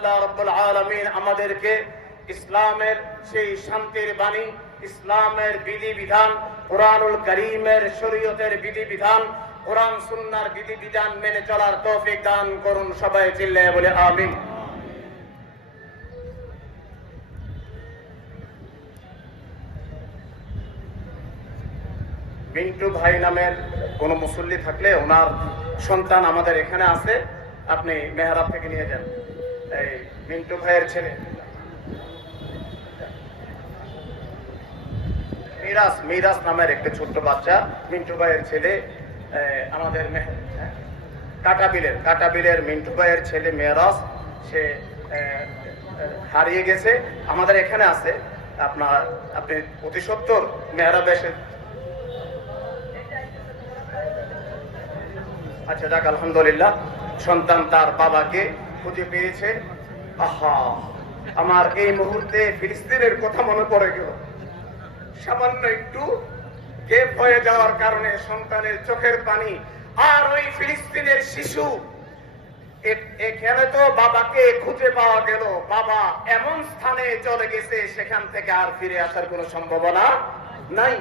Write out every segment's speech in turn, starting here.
আল্লাহ রব্বুল আলমিন আমাদেরকে ইসলামের সেই শান্তির বাণী, ইসলামের বিধিবিধান, কোরআনুল করিমের শরীয়তের বিধিবিধান, কোরআন সুন্নার বিধিবিধান মেনে চলার তৌফিক দান করুন সবাই চিল্লে বলে আমিন। মিন্টু ভাই নামের কোন মুসল্লি থাকলে ওনার সন্তান আমাদের এখানে আছে, আপনি মেহরাব থেকে নিয়ে যান। মিন্টু ভাইয়ের ছেলে। নামের একটা ছোট্ট বাচ্চা, মিন্টু ভাইয়ের ছেলে আমাদের হ্যাঁ? কাটাবিলের কাটাবিলের মিন্টু ভাইয়ের ছেলে সে হারিয়ে গেছে। আমাদের এখানে আছে আপনার, আপনি অতি সত্তর মেহরাব এসে আচ্ছা যাক, আলহামদুলিল্লাহ। সন্তান তার বাবাকে খুঁজে পেয়েছে। আহা, আমার এই মুহূর্তে ফিলিস্তিনের কথা মনে পড়ে গেল। সামান্য একটু গেপ হয়ে যাওয়ার কারণে সন্তানের চোখের পানি আর ওই ফিলিস্তিনের শিশু। এখানে তো বাবাকে খুঁজে পাওয়া গেল? বাবা এমন স্থানে চলে গেছে, সেখান থেকে আর ফিরে আসার কোনো সম্ভাবনা নাই।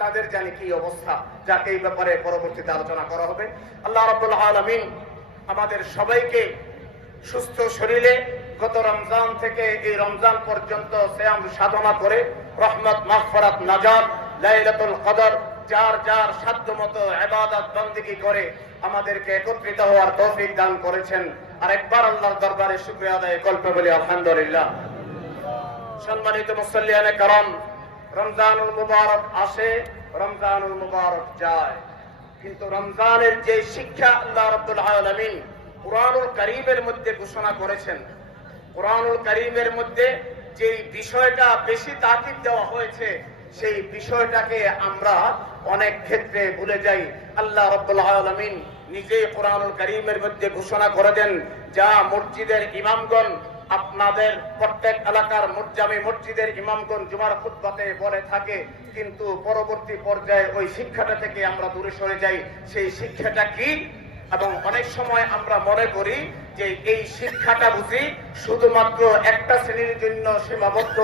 তাদের জানি কি অবস্থা? যাকে, এই ব্যাপারে পরবর্তীতে আলোচনা করা হবে। আল্লাহ রাব্বুল আলামিন আমাদের সবাইকে সুস্থ শরীরে গত রমজান থেকে এই রমজান পর্যন্ত শ্যাম সাধনা করে রহমত, মাগফিরাত, নাজাত, লাইলাতুল কদর, যার যার সাধ্য মতো ইবাদত, বন্দিগি করে আমাদেরকে একত্রিত হওয়ার তৌফিক দান করেছেন। আর একবার আল্লাহর দরবারে শুকরিয়া আদায় কল্পে বলি, আলহামদুলিল্লাহ। সম্মানিত মুসল্লিয়ানে কারণ রমজানুল মুবারক আসে, রমজানুল মুবারক যায়। কিন্তু রমজানের যে শিক্ষা আল্লাহ রাব্বুল আলামিন কুরআনুল করিমের মধ্যে ঘোষণা করেছেন। কোরআনুল করিমের মধ্যে যে বিষয়টা বেশি তাকিদ দেওয়া হয়েছে, সেই বিষয়টাকে আমরা অনেক ক্ষেত্রে ভুলে যাই। আল্লাহ রাব্বুল আলামিন নিজেই কোরআনুল কারীমের মধ্যে ঘোষণা করে দেন, যা মসজিদের ইমামগণ, আপনাদের প্রত্যেক এলাকার মুরজামি মসজিদের ইমামগণ জুমার খুতবাতে বলে থাকে, কিন্তু পরবর্তী পর্যায়ে ওই শিক্ষাটা থেকে আমরা দূরে সরে যাই। সেই শিক্ষাটা কি? এবং অনেক সময় আমরা মনে করি যে এই শিক্ষাটা বুঝি শুধুমাত্র একটা শ্রেণীর জন্য সীমাবদ্ধ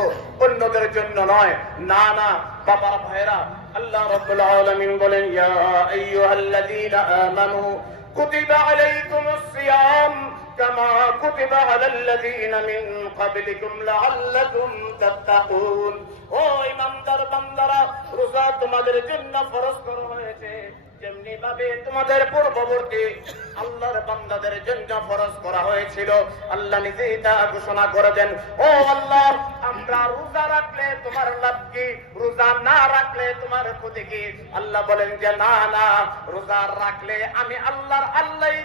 অন্যদের জন্য নয় না না বাবার ভাইরা আল্লাহ রাব্বুল আলামিন বলেন ইয়া আইয়ুহাল্লাযীনা আমানু কুতিবা আলাইকুমুস সিয়াম كما كتب على الذين من قبلكم لعلكم تتقون ও ইমানদার বান্দারা রোজা তোমাদের জন্য ফরজ করা হয়েছে ভাবে তোমাদের পূর্ববর্তী আল্লাহর বান্দাদের জন্য ফরজ করা হয়েছিল। আল্লাহ নিজেই তা ঘোষণা করে দেন ও আল্লাহ, আমরা রোজা রাখলে তোমার লাভ কি? রোজা না রাখলে তোমার ক্ষতি কি? আল্লাহ বলেন যে, না না, রোজা রাখলে আমি আল্লাহর আল্লাহদের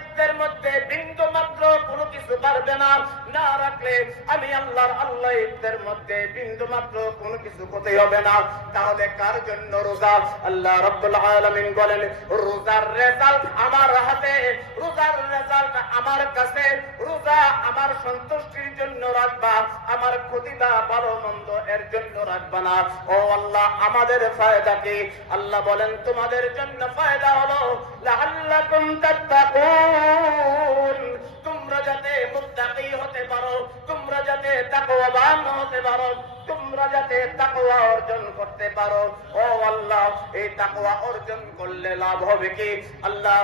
রাখলে আমি আল্লাহর আল্লাহদের মধ্যে বিন্দু মাত্র কোনো কিছু ক্ষতি হবে না। তাহলে কার জন্য রোজা? আল্লাহ রাব্বুল আলামিন বলেন, রোজার রেজাল্ট আমার হাতে, রোজার রেজাল্ট আমার কাছে, রোজা আমার সন্তুষ্টির জন্য রাখবা, আমার ক্ষতি বা ভালো মন্দ এর জন্য রাখবা না। ও আল্লাহ, আমাদের ফায়দা কি? আল্লাহ বলেন, তোমাদের জন্য ফায়দা হলো, লাআল্লাকুম তাত্তাকুন। যাতে তাকওয়াবান হতে পারো, তোমরা যাতে তাকওয়া অর্জন করতে পারো। ও আল্লাহ, এই তাকওয়া অর্জন করলে লাভ হবে কি? আল্লাহ